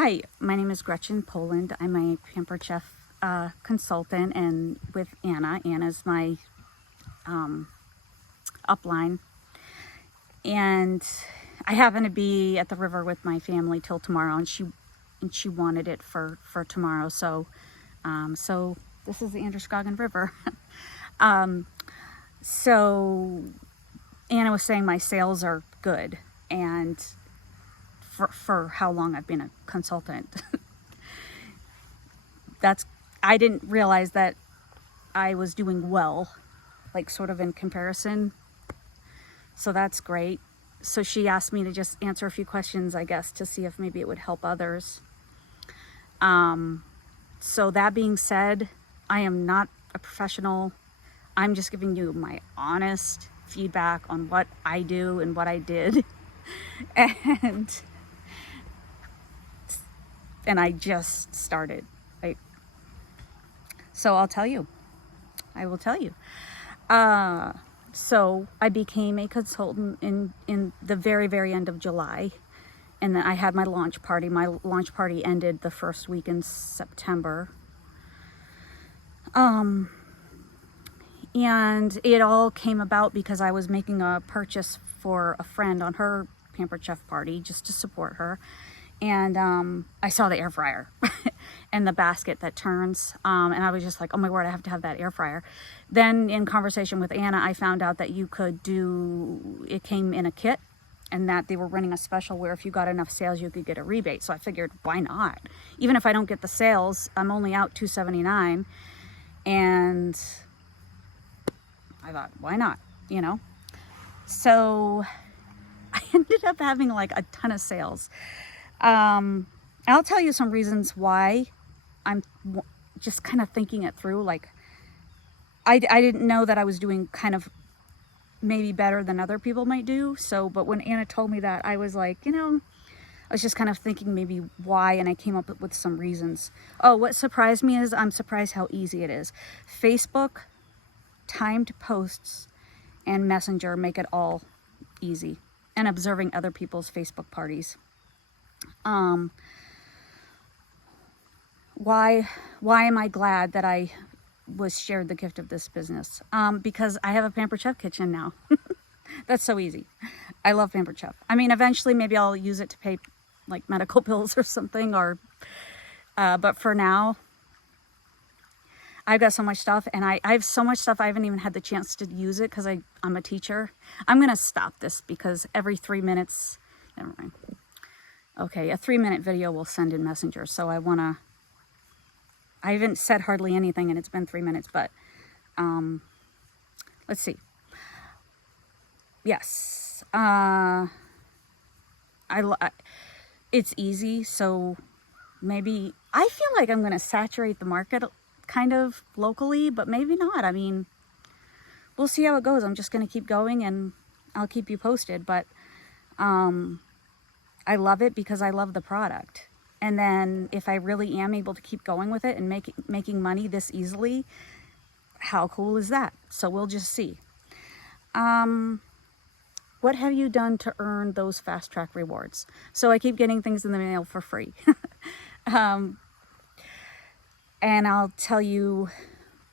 Hi, my name is Gretchen Poland. I'm a Pampered Chef consultant, and with Anna. Anna's my upline. And I happen to be at the river with my family till tomorrow, and she wanted it for tomorrow. So this is the Androscoggin River. So Anna was saying my sales are good, and for how long I've been a consultant. I didn't realize that I was doing well, like sort of in comparison. So that's great. So she asked me to just answer a few questions, I guess, to see if maybe it would help others. So that being said, I am not a professional. I'm just giving you my honest feedback on what I do and what I did. and I just started. So I'll tell you. I will tell you. So I became a consultant in the very, very end of July. And then I had my launch party. My launch party ended the first week in September. And it all came about because I was making a purchase for a friend on her Pampered Chef party just to support her. And I saw the air fryer and the basket that turns. And I was just like, oh my word, I have to have that air fryer. Then in conversation with Anna, I found out that you could it came in a kit, and that they were running a special where if you got enough sales, you could get a rebate. So I figured, why not? Even if I don't get the sales, I'm only out $2.79. And I thought, why not? So I ended up having like a ton of sales. I'll tell you some reasons why. I'm just kind of thinking it through. Like, I didn't know that I was doing kind of maybe better than other people might do. So, but when Anna told me that, I was like, I was just kind of thinking maybe why, and I came up with some reasons. Oh, what surprised me is I'm surprised how easy it is. Facebook, timed posts, and Messenger make it all easy. And observing other people's Facebook parties. Why am I glad that I was shared the gift of this business? Because I have a Pampered Chef kitchen now. That's so easy. I love Pampered Chef. I mean, eventually maybe I'll use it to pay like medical bills or something, but for now, I've got so much stuff, and I have so much stuff I haven't even had the chance to use it because I'm a teacher. I'm going to stop this because every 3 minutes, never mind. Okay, a 3-minute video will send in Messenger, so I haven't said hardly anything, and it's been 3 minutes, but let's see. Yes, it's easy, so maybe I feel like I'm going to saturate the market kind of locally, but maybe not. I mean, we'll see how it goes. I'm just going to keep going, and I'll keep you posted, but I love it because I love the product. And then if I really am able to keep going with it and making money this easily, how cool is that? So we'll just see. What have you done to earn those fast track rewards? So I keep getting things in the mail for free. And I'll tell you,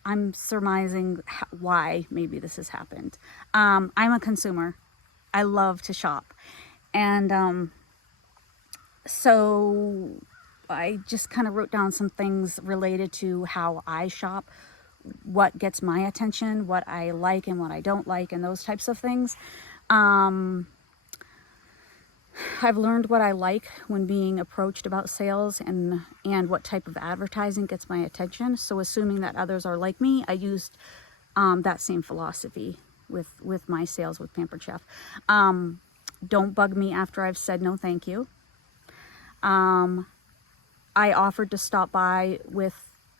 I'm surmising why maybe this has happened. I'm a consumer. I love to shop. And so I just kind of wrote down some things related to how I shop, what gets my attention, what I like and what I don't like, and those types of things. I've learned what I like when being approached about sales and what type of advertising gets my attention. So assuming that others are like me, I used that same philosophy with my sales with Pampered Chef. Don't bug me after I've said no thank you. I offered to stop by with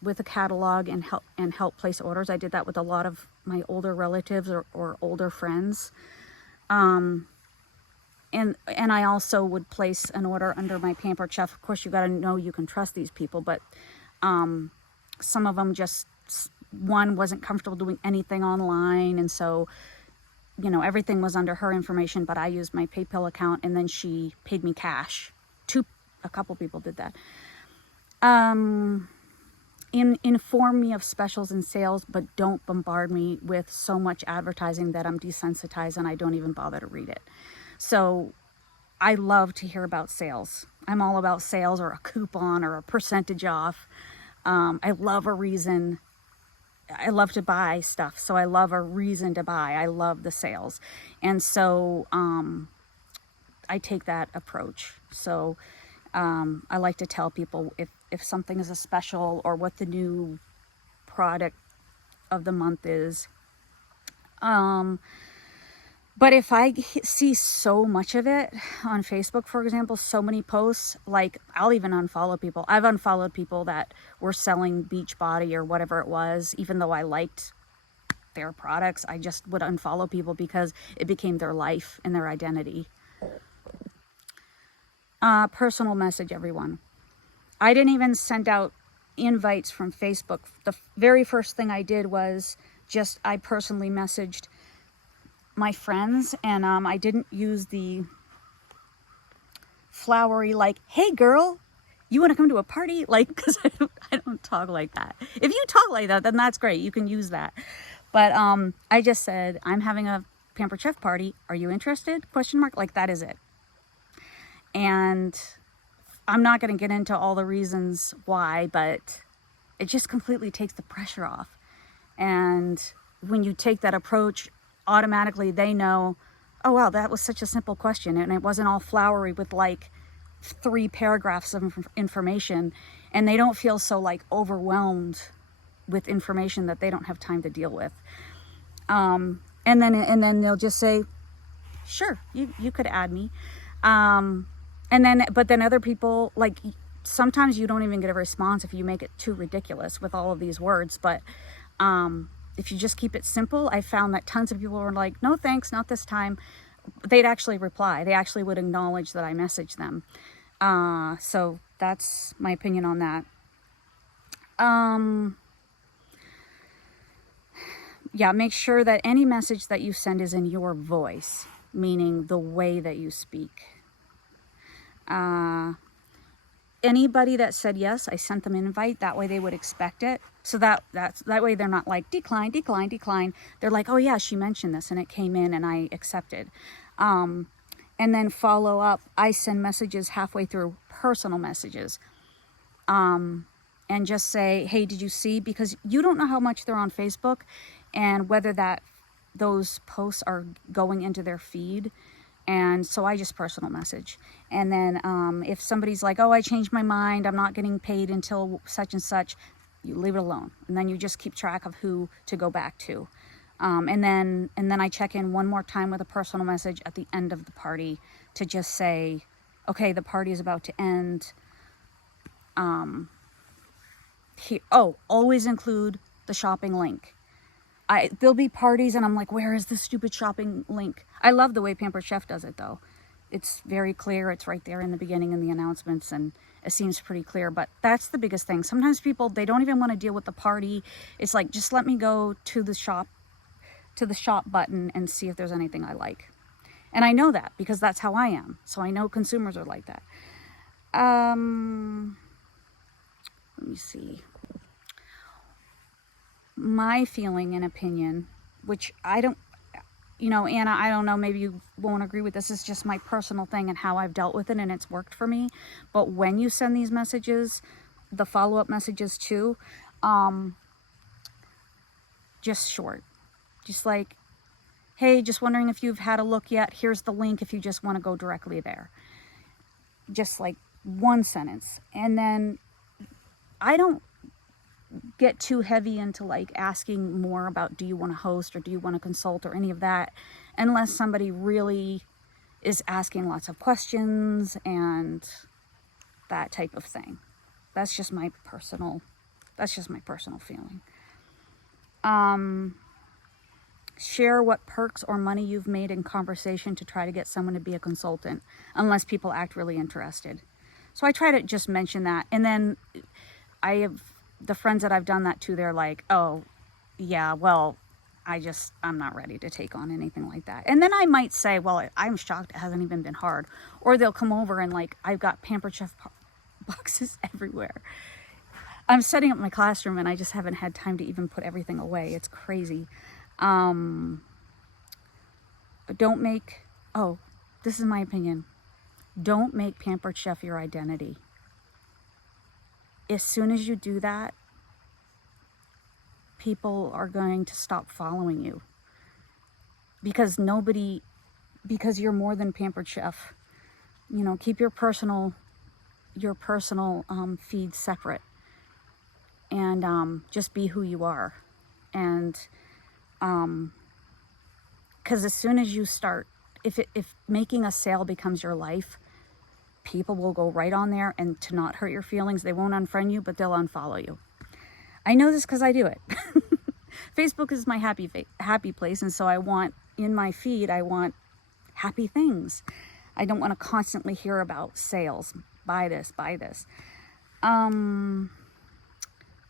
a catalog and help place orders. I did that with a lot of my older relatives or older friends. And I also would place an order under my Pampered Chef. Of course, you got to know you can trust these people, but some of them just, one wasn't comfortable doing anything online, and so everything was under her information, but I used my PayPal account, and then she paid me cash to a couple people did that. Inform me of specials and sales, but don't bombard me with so much advertising that I'm desensitized and I don't even bother to read it. So I love to hear about sales. I'm all about sales or a coupon or a percentage off. I love a reason. I love to buy stuff, so I love a reason to buy. I love the sales. And so I take that approach. So I like to tell people if something is a special or what the new product of the month is. But if I see so much of it on Facebook, for example, so many posts, like I'll even unfollow people. I've unfollowed people that were selling Beachbody or whatever it was, even though I liked their products. I just would unfollow people because it became their life and their identity. Personal message, everyone. I didn't even send out invites from Facebook. The very first thing I did was I personally messaged my friends, and I didn't use the flowery, like, hey girl, you want to come to a party? Like, because I don't talk like that. If you talk like that, then that's great. You can use that. But I just said, I'm having a Pampered Chef party. Are you interested? Question mark. Like, that is it. And I'm not going to get into all the reasons why, but it just completely takes the pressure off. And when you take that approach, automatically they know, oh wow, that was such a simple question, and it wasn't all flowery with like 3 paragraphs of information, and they don't feel so like overwhelmed with information that they don't have time to deal with. And then they'll just say, sure, you could add me. But then other people, like, sometimes you don't even get a response if you make it too ridiculous with all of these words. But if you just keep it simple, I found that tons of people were like, no thanks, not this time. They'd actually reply. They actually would acknowledge that I messaged them. So that's my opinion on that. Yeah, make sure that any message that you send is in your voice, meaning the way that you speak. Anybody that said yes, I sent them an invite. That way they would expect it. So that way they're not like decline. They're like, oh yeah, she mentioned this and it came in and I accepted. And then follow up. I send messages halfway through, personal messages. And just say, hey, did you see? Because you don't know how much they're on Facebook and whether those posts are going into their feed. And so I just personal message. And then if somebody's like, oh, I changed my mind, I'm not getting paid until such and such, you leave it alone. And then you just keep track of who to go back to. And then I check in one more time with a personal message at the end of the party to just say, okay, the party is about to end. Always include the shopping link. There'll be parties and I'm like, where is the stupid shopping link? I love the way Pampered Chef does it though. It's very clear. It's right there in the beginning in the announcements and it seems pretty clear, but that's the biggest thing. Sometimes people, they don't even want to deal with the party. It's like, just let me go to the shop button and see if there's anything I like. And I know that because that's how I am. So I know consumers are like that. Let me see. My feeling and opinion, which I don't, Anna, I don't know, maybe you won't agree with this. It's just my personal thing and how I've dealt with it and it's worked for me. But when you send these messages, the follow-up messages too, just short. Just like, hey, just wondering if you've had a look yet. Here's the link if you just want to go directly there. Just like one sentence. And then I don't get too heavy into like asking more about do you want to host or do you want to consult or any of that unless somebody really is asking lots of questions and that type of thing. That's just my personal feeling. Share what perks or money you've made in conversation to try to get someone to be a consultant unless people act really interested. So I try to just mention that. And then I have the friends that I've done that to, they're like, oh, yeah, well, I'm not ready to take on anything like that. And then I might say, well, I'm shocked it hasn't even been hard. Or they'll come over and like, I've got Pampered Chef boxes everywhere. I'm setting up my classroom and I just haven't had time to even put everything away. It's crazy. Don't make, oh, this is my opinion. Don't make Pampered Chef your identity. As soon as you do that, people are going to stop following you. Because you're more than Pampered Chef. You know, keep your personal feed separate. And just be who you are. And because as soon as you start, if making a sale becomes your life, people will go right on there, and to not hurt your feelings, they won't unfriend you, but they'll unfollow you. I know this because I do it. Facebook is my happy place, and so I want, in my feed, I want happy things. I don't want to constantly hear about sales. Buy this, buy this.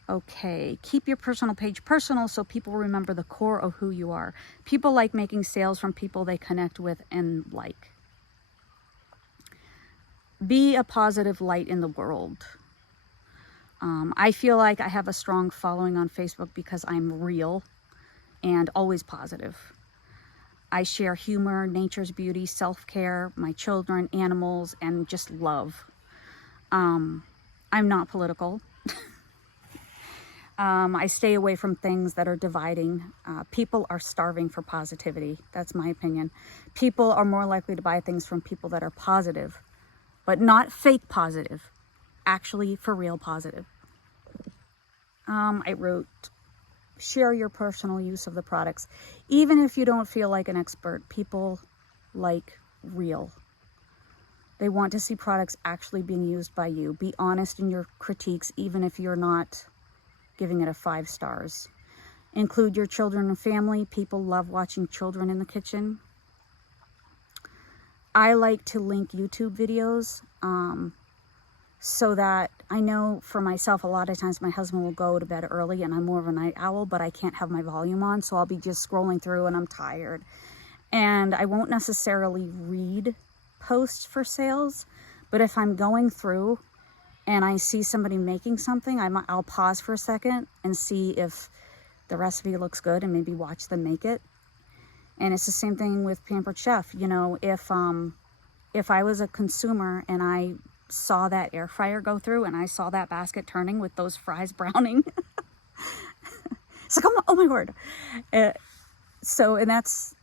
Okay, keep your personal page personal so people remember the core of who you are. People like making sales from people they connect with and like. Be a positive light in the world. I feel like I have a strong following on Facebook because I'm real and always positive. I share humor, nature's beauty, self-care, my children, animals, and just love. I'm not political. I stay away from things that are dividing. People are starving for positivity. That's my opinion. People are more likely to buy things from people that are positive, but not fake positive, actually for real positive. I wrote, share your personal use of the products. Even if you don't feel like an expert, people like real. They want to see products actually being used by you. Be honest in your critiques, even if you're not giving it a 5 stars. Include your children and family. People love watching children in the kitchen. I like to link YouTube videos so that I know for myself, a lot of times my husband will go to bed early and I'm more of a night owl, but I can't have my volume on, so I'll be just scrolling through and I'm tired. And I won't necessarily read posts for sales, but if I'm going through and I see somebody making something, I'll pause for a second and see if the recipe looks good and maybe watch them make it. And it's the same thing with Pampered Chef. You know, if I was a consumer and I saw that air fryer go through and I saw that basket turning with those fries browning, it's like, oh my word. And that's,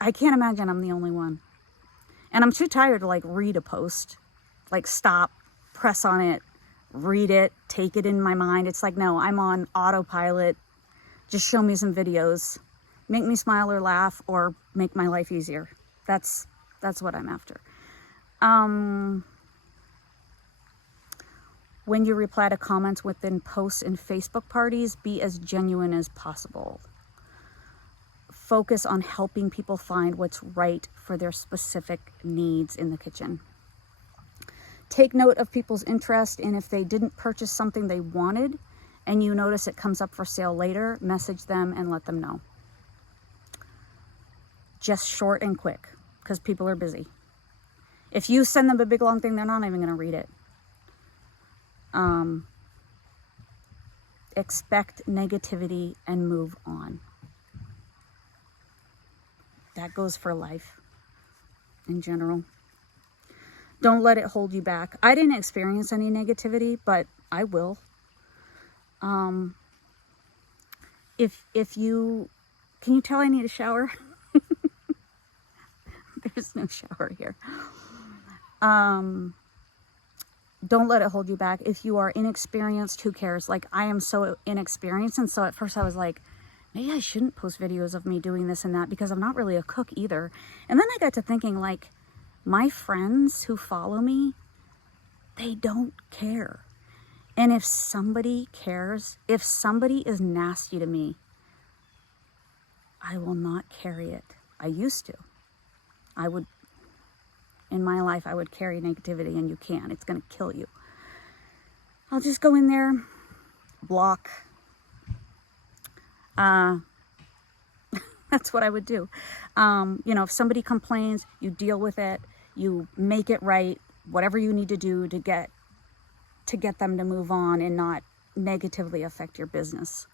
I can't imagine I'm the only one. And I'm too tired to like read a post, like stop, press on it, read it, take it in my mind. It's like, no, I'm on autopilot. Just show me some videos, make me smile or laugh, or make my life easier. That's what I'm after. When you reply to comments within posts and Facebook parties, be as genuine as possible. Focus on helping people find what's right for their specific needs in the kitchen. Take note of people's interest, and if they didn't purchase something they wanted and you notice it comes up for sale later, message them and let them know. Just short and quick, because people are busy. If you send them a big long thing, they're not even going to read it. Expect negativity and move on. That goes for life in general. Don't let it hold you back. I didn't experience any negativity, but I will. If you, can you tell I need a shower? There's no shower here. Don't let it hold you back. If you are inexperienced, who cares? Like, I am so inexperienced, and so at first I was like, maybe I shouldn't post videos of me doing this and that because I'm not really a cook either. And then I got to thinking, like, my friends who follow me, they don't care. And if somebody cares, if somebody is nasty to me, I will not carry it. I used to. I would, in my life, I would carry negativity, and you can't. It's going to kill you. I'll just go in there, block. That's what I would do. You know, if somebody complains, you deal with it, you make it right, whatever you need to do to get to get them to move on and not negatively affect your business.